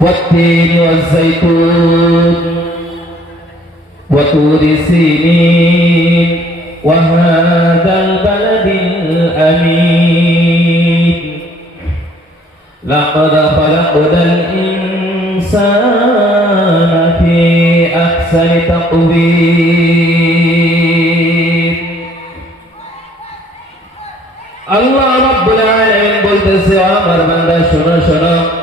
والتين والزيتون وطور سينين وهذا البلد الأمين لقد خلقنا الإنسان في أحسن تقويم الله رب العالمين بلد سوى مرمنا شنا شنا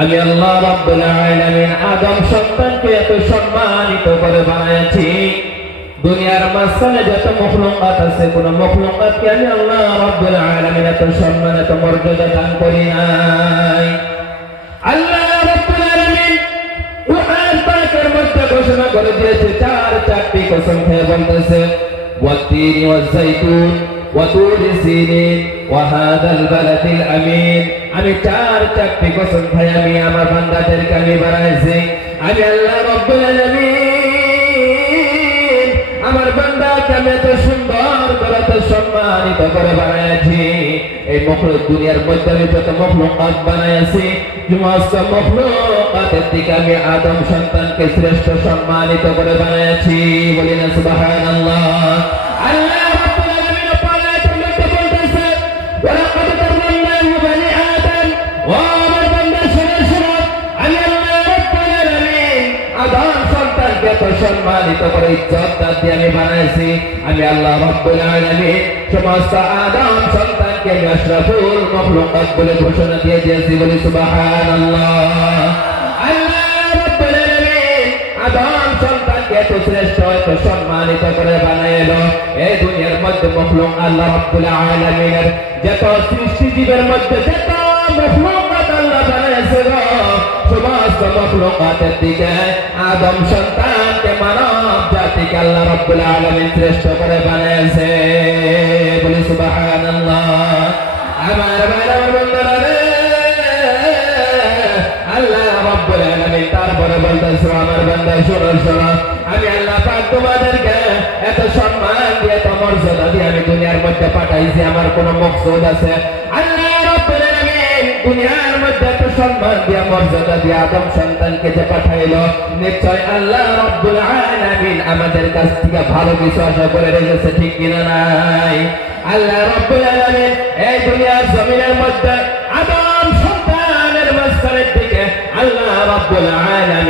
আমি আল্লাহ রাব্বুল আলামিন আদম সন্তানকে এত সম্মানিত করে বানিয়েছি দুনিয়ার মাঝখানে যত মখলুকাত আছে, কোন মখলুকাতকে আমি আল্লাহ রাব্বুল আলামিন এত সম্মান, এত মর্যাদা দান করি নাই। আল্লাহ রাব্বুল আলামিন কুরআন পাকের মধ্যে ঘোষণা করে দিয়েছে, চার চারটি কসম খেয়ে বলতেছে ওয়াতিন ওয়াজ জাইতুন وطور سينين وهذا البلد الأمين আমি চার চারটি কসম খাই আমি আমার বান্দাদেরকে আমি বানাইছি আমি আল্লাহ রব্বুল আলামিন আমার বান্দাকে আমি এত সুন্দর করে এত সম্মানিত করে বানাইছি এই মখলুক দুনিয়ার মধ্যে আমি যত মখলুকাত বানাইছি সমস্ত মখলুকাতের দিকে আমি আদম সন্তানকে শ্রেষ্ঠ সম্মানিত করে বানাইছি বলি না সুবহানাল্লাহ সম্মানিত করে ইজ্জত দিয়ে আমি বানাইছি। আমি আল্লাহ রাব্বুল আলামিন সমস্ত আদম সন্তানকে আমি আশরাফুল মখলুকাত বলে ঘোষণা দিয়ে দিয়েছি বলি সুবহানাল্লাহ। আল্লাহ রাব্বুল আলামিন আদম সন্তানকে এত শ্রেষ্ঠ, এত সম্মানিত করে বানাইলো। এই দুনিয়ার মধ্যে মখলুক আল্লাহ রাব্বুল আলামিনের যত সৃষ্টি জীবের মধ্যে যত মখলুকাত আল্লাহ বানাইছে সমস্ত মখলুকাতের দিকে আদম সন্তানকে মানব জাতিকে আল্লাহ রাব্বুল আলামিন শ্রেষ্ঠ করে বানাইছে বলি সুবহানাল্লাহ। আমার ভাইরা বন্ধুরা আমি আল্লাহ পাক তোমাদেরকে এত সম্মান দিয়ে, এত মর্যাদা আমি দুনিয়ার মধ্যে পাঠাইছি। আমার কোনো মকসদ আছে। আল্লাহ রাব্বুল মধ্যে এত সম্মান দিয়ে, মর্যাদা দিয়ে আদম সন্তানকে যে পাঠাইলো, নিশ্চয় আল্লাহ রাব্বুল আলামিন আমাদের কাছ থেকে ভালো কিছু আশা করে রেখেছে, ঠিক কিনা নাই? আল্লাহ রব্বুল আলামিন এই দুনিয়ার জমিনের মধ্যে আদম সন্তানের মাঝখানের দিকে আল্লাহ রব্বুল আলামিন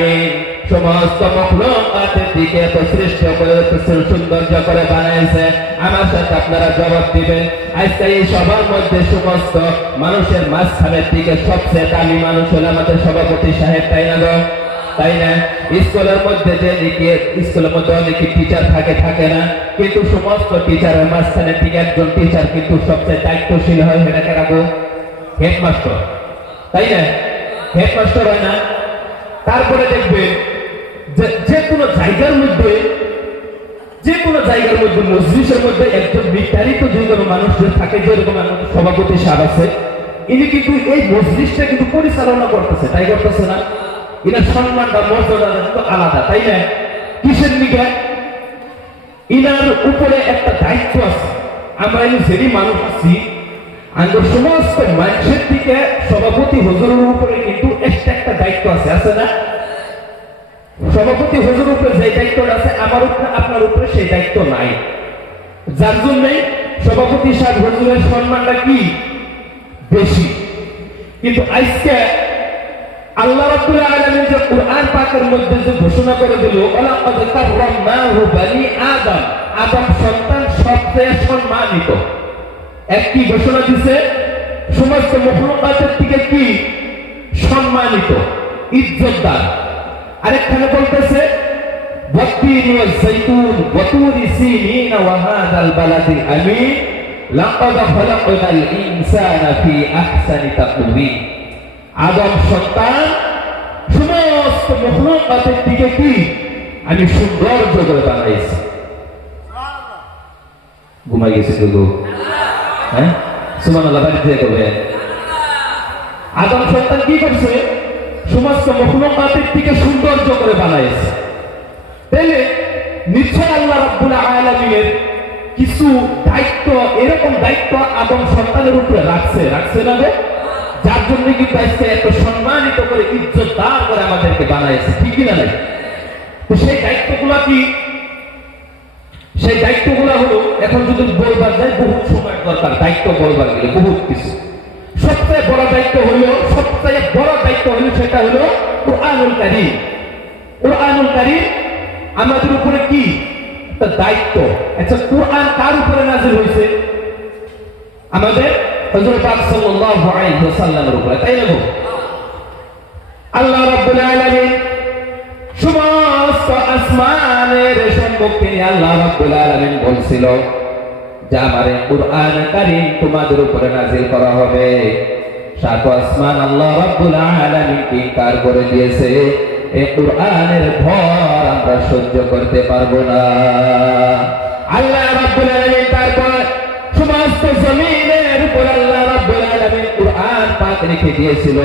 সমস্ত মখলুকাতের দিকে এত সৃষ্ট করে এত সৌন্দর্য করে বানাইছে, আমার সাথে আপনারা জবাব দিবেন। আজকে এই সবার মধ্যে সমস্ত মানুষের মাঝখানের দিকে সবচেয়ে দামি মানুষ হলো আমাদের সভাপতি সাহেব, তাই না গো? তাই না? স্কুলের মধ্যে যে নাকি, স্কুলের মধ্যে অনেকে টিচার থাকে থাকে না। কিন্তু সমস্ত টিচারের মাঝখানে ঠিক একজন টিচার কিন্তু সবচেয়ে দায়িত্বশীল হয় সেটাকে রাখো হেডমাস্টার তাই না? হেডমাস্টার হয় না? তারপরে দেখবেন যে কোনো জায়গার মধ্যে, যে কোনো জায়গার মধ্যে, মসজিদের মধ্যে একজন নির্ধারিত মানুষ যে থাকে, যেরকম সভাপতি সাহেব আছে, ইনি কিন্তু এই মসজিদটা কিন্তু পরিচালনা করতেছে, তাই করতেছে না? এনার সম্মানটা মর্যাদা কিন্তু আলাদা, তাই না? কিসের নিকে ইনার উপরে একটা দায়িত্ব আছে। আমরা এই যেই মানুষ আছি, আমাদের সমস্ত মানুষের দিকে সভাপতি, হজুরের উপরে কিন্তু একটা একটা দায়িত্ব আছে আছে না? সভাপতি হজুর উপরে যে দায়িত্বটা আছে, আমার উপরে, আপনার উপরে সেই দায়িত্ব নাই। যার জন্যে সভাপতি সাহেব হজুরের সম্মানটা কি? বেশি। কিন্তু আজকে আল্লাহ রাব্বুল আলামিন যে কোরআন পাকের মধ্যে যে ঘোষণা করে দিল ওয়ালাকাদ কাররামনাহু বানি আদম আদম সন্তান সবচেয়ে সম্মানিত। একটি ঘোষণা দিছে, সমস্ত মখলুকাতের থেকে কি? সম্মানিত, ইজ্জতদার। আরেকখানে বলতেছে والتين والزيتون وطور سينين وهذا البلد الأمين لقد خلقنا الإنسان في أحسن تقويم আদম সন্তান সমস্ত মখলুকাতের দিকে কি আমি সৌন্দর্য করে বানাইছি ঘুমাই গেছে তো হ্যাঁ সুমান আল্লাহ বাড়িতে করবে আদম সন্তান কি করছে সমস্ত মখলুকাতের দিকে সৌন্দর্য করে বানাইছে। তাহলে নিশ্চয় আল্লাহ রাব্বুল আলামিনের কিছু দায়িত্ব, এরকম দায়িত্ব আদম সন্তানের উপরে রাখছে। রাখছে না রে যার জন্য কিন্তু আজকে এত সম্মানিত করে, ইজ্জতদার করে আমাদেরকে বানাইছে। ঠিক কিনা নাই? তো সেই দায়িত্বগুলো কি? সেই দায়িত্বগুলো হলো, এখন যদি বলবার যায়, বহুত সময় দরকার। দায়িত্ব বলবার গেলে বহুত কিছু। সবচেয়ে বড় দায়িত্ব হলো, সবচেয়ে বড় দায়িত্ব হলো সেটা হলো কোরআনুল কারীম। কোরআনুল কারীম আমাদের উপরে কি? দায়িত্ব। আচ্ছা কোরআন কার উপরে নাজিল হয়েছে? আমাদের আল্লাহ রাব্বুল আল্লাহ বলছিল যে আমারে কুরআন কারীম তোমাদের উপরে নাজিল করা হবে। সাত আসমান আল্লাহ রাব্বুল আলামিন কি কার করে দিয়েছে। এই কুরআনের ভর আমরা সহ্য করতে পারব না। আল্লাহ রাব্বুল আলামিন তারপর সমস্ত জমিনের উপর আল্লাহ রাব্বুল আলামিন কুরআন পাক রেখে দিয়েছিল।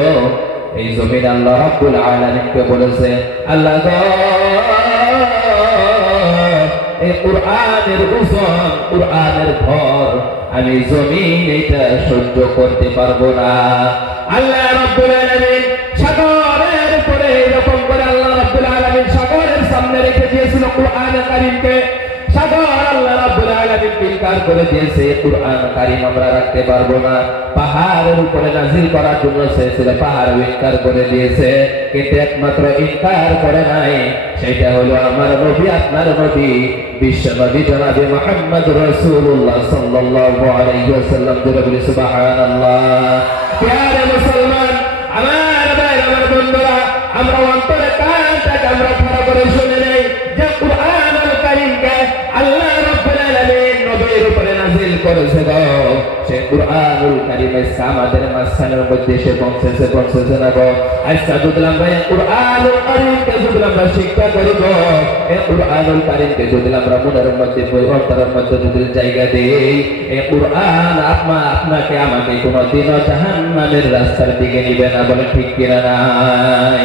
এই জমিন আল্লাহ রাব্বুল আলামিনকে বলেছে আল্লাহ গো, আমি জমিন এটা সহ্য করতে পারব না। আল্লাহ সাগরের উপরে, এরকম করে আল্লাহ রাব্বুল আলামিন সাগরের সামনে রেখে দিয়েছিল কুরআন কারীমকে। সাগর ইনকার করে দিয়েছে কুরআন কারীম আমরা রাখতে পারব না। পাহাড়ের উপরে নাজিল করার জন্য চেয়েছিল পাহাড় ইনকার করে দিয়েছে। কিন্তু একমাত্র ইনকার করে নাই, সেটা হলো আমার নবী, আপনার নবী, বিশ্ব নবী জনাবি মুহাম্মদ রাসূলুল্লাহ সাল্লাল্লাহু আলাইহি ওয়াসাল্লাম। সুবহানাল্লাহ। প্রিয় মুসলমান, আমার এসে পৌঁছেছে পৌঁছেছে না গো যদি আমরা এই কুরআনুল কারীমকে যদি আমরা শিক্ষা করি গো এই কুরআনুল কারীমকে যদি আমরা মনের মধ্যে অন্তরের মধ্যে যদি জায়গা দেই এই কুরআন আপনা আপনাকে আমাকে কোনোদিনও জাহান্নামের রাস্তার দিকে নিবে না বলে ঠিক কিনা নাই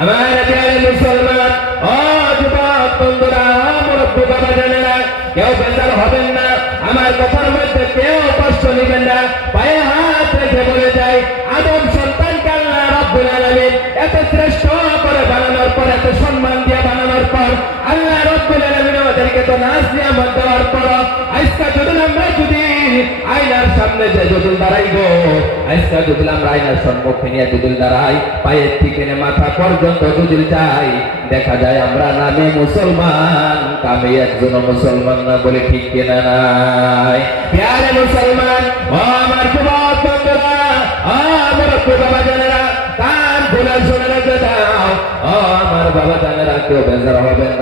আমার প্রিয় মুসলমান ও যুবক বন্ধুরা মুরব্বী বাবা জানেরা কেউ বেজার হবেন না আমার কথার মধ্যে কেউ কষ্ট নেবেন না আমরা আয়নার সম্মুখে নিয়ে যদি দাঁড়াই পায়ের মাথা পর্যন্ত যাই দেখা যায় আমরা নামে মুসলমান, কামে একজন মুসলমান না বলে ঠিক কিনা নাই। মুসলমান, ও আমার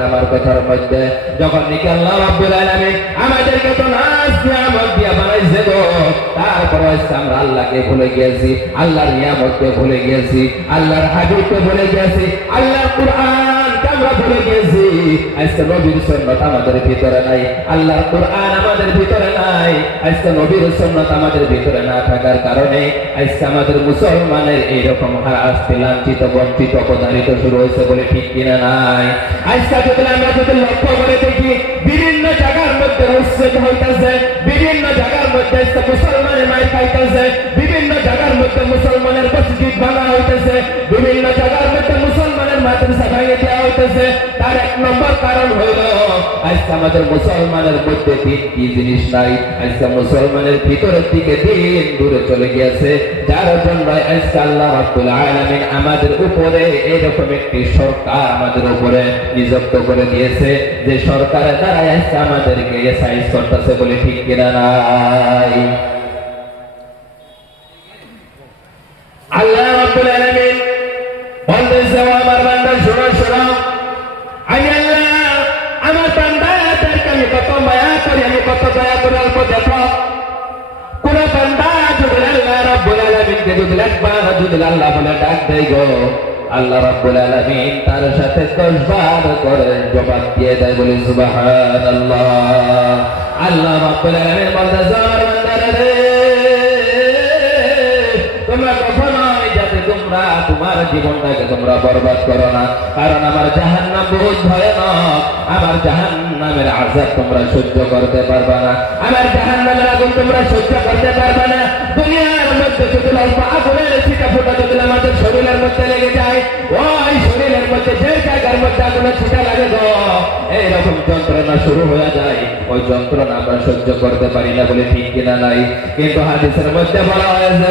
আমার কথার মধ্যে। যখন নাকি আল্লাহ রাব্বুল আমাদেরকে তো নাচ দিয়া তারপর আমরা আল্লাহকে ভুলে গিয়েছি, আল্লাহর নিয়ামতকে ভুলে গিয়েছি, আল্লাহর হাবিবকে ভুলে গিয়েছি সুন্নাত আমাদের মুসলমানের বলে ঠিক কিনা নাই। দেখি, বিভিন্ন বিভিন্ন জায়গার মধ্যে আজকে মুসলমানের মাই খাইতেছে বিভিন্ন জায়গার মধ্যে মুসলমানের মসজিদ ভাঙা হইতেছে, বিভিন্ন জায়গার মধ্যে মুসলমানের মাদ্রাসা ভেঙে দেওয়া হইতেছে। তার এক নম্বর কারণ হইল, আজকে আমাদের মুসলমানের মধ্যে দিন কি জিনিস নাই? আজকে মুসলমানের ভিতরের দিকে দিন দূরে চলে গিয়েছে। যার জন্য আজকে আল্লাহ আমাদের উপরে এরকম একটি সরকার আমাদের উপরে নিযুক্ত করে দিয়েছে। যে সরকারের দ্বারা আজকে আমাদেরকে বলে ঠিক কিনা নাই। আল্লাহ রাব্বুল আলামিন বলতেছে আমার বান্দা, শোনো শোনো। আমি আল্লাহ, আমার বান্দা, তাদেরকে আমি কত মায়া করি, আমি কত দয়া করি, অল্প দেখো। কোন বান্দা যদি আল্লাহ রাব্বুল আলামিনকে যদি একবার যদি আল্লাহ বলে ডাক দেয় গো, আল্লাহ রাব্বুল আলামিন তার সাথে দশবার করে জবাব দিয়ে দেয় বলে, সুবহানাল্লাহ। আল্লাহ রাব্বুল আলামিন বলতেছে তোমরা তোমার জীবনটাকে তোমরা বরবাদ করো না। কারণ আমার জাহান্নাম বহুত ভয়ানক। আমার জাহান্নামের আজাব তোমরা সহ্য করতে পারবে না। আমার জাহান জাহান্নামের আগুন তোমরা সহ্য করতে পারবে না। দুনিয়ার মধ্যে অল্প আগুনের একটা ফোঁটা যদি আমাদের শরীরের মধ্যে লেগে যায়, ওই শরীরের মধ্যে যে জায়গার মধ্যে আগুন ছুটে লাগে গো, এইরকম যন্ত্রণা শুরু হয়ে যায়। ওই যন্ত্রণা আমরা সহ্য করতে পারি না বলে ঠিক কিনা নাই। কিন্তু হাদিসের মধ্যে বলা হয়েছে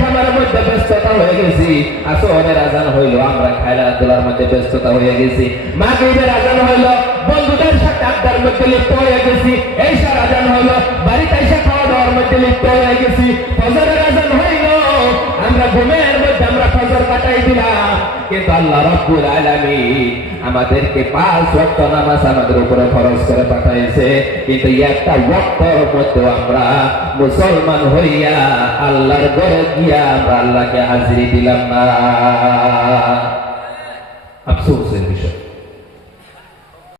মধ্যে ব্যস্ততা হয়ে গেছি। আসরের আজান হইল, আমরা খায়লা তোলার মধ্যে ব্যস্ততা হয়ে গেছি। মাগরিবের আজান হইল, বন্ধুদের সাথে আড্ডার মধ্যে লিপ্ত হয়ে গেছি। এই সার আজান হইল, বাড়িতে এসে খাওয়া দাওয়ার মধ্যে লিপ্ত হয়ে গেছি। ফজরের আজান হইল, আমরা ঘুমের আমরা ফজর কাটাই দিলাম। কিন্তু আল্লাহ রব্বুল আলামিন আমাদেরকে পাঁচ ওয়াক্ত নামাজ আমাদের উপরে ফরজ করে পাঠাইছে। কিন্তু একটা ওয়াক্তর আমরা মুসলমান হইয়া আল্লাহর ঘরে গিয়া আমরা আল্লাহকে হাজিরি দিলাম না। আফসোসের বিষয়।